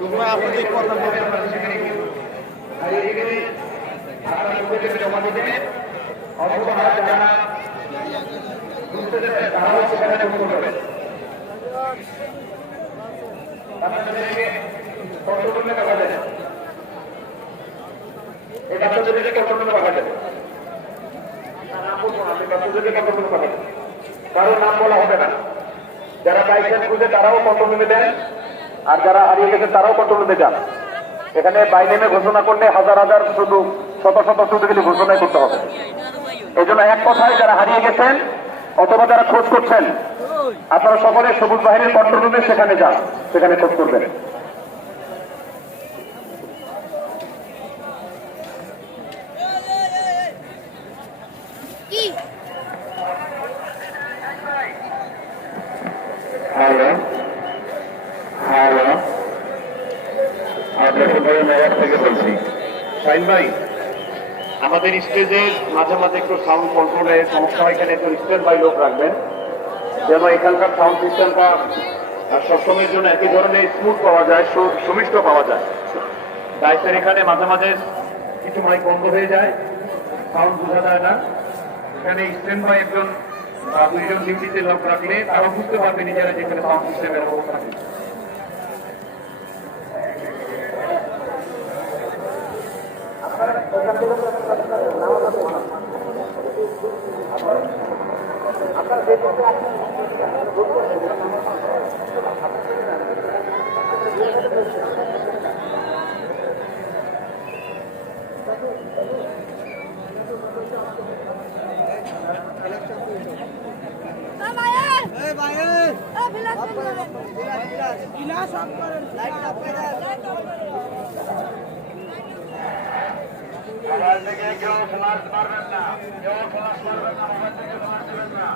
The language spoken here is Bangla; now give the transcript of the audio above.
তোমরা আপনাদের কথা জমা দেবে অথবা যারা তারাও সেখানে করবে আপনাদেরকে কত টাকা দেবে এটা আপনাদেরকে কত টাকা দেবে কারো নাম বলা হবে না। যারা বাইচান্স খুঁজে তারাও কত নেমে দেন, আর যারা হারিয়ে গেছে তারাও কত নেমে যান। এখানে বাই নেমে ঘোষণা করলে হাজার হাজার শুধু শত শত শুধু ঘোষণাই করতে হবে। এই জন্য এক কথায় যারা হারিয়ে গেছেন অথবা যারা খোঁজ করছেন আপনারা সকলে সবুজ বাহিনীর কন্ট্রোল রুমে সেখানে যান, সেখানে খোঁজ করবেন। শাহিন ভাই, আমাদের স্টেজে মাঝে মাঝে একটু সাউন্ড কন্ট্রোলে সমস্যা হয়, এখানে একটু স্ট্যান্ড বাই লোক রাখবেন যেন এখানকার সাউন্ড সিস্টেমটা সবসময়ের জন্য একই ধরনের স্মুথ পাওয়া যায়, সুমিষ্ট পাওয়া যায়। ডাইসের এখানে মাঝে মাঝে কিছু মাইক বন্ধ হয়ে যায়, সাউন্ড বোঝা যায় না। এখানে স্ট্যান্ড বাই একজন বা দুইজন ডিউটিতে লোক রাখলে তারাও বুঝতে পারবে নিজেরা যেখানে সাউন্ড সিস্টেমের অবস্থা থাকে। মোবাইল থেকে কেউ ফ্লাশ মারবেন না, কেউ ফ্লাশ মারবেন না, মোবাইল থেকে ফ্লাশ দেবেন না।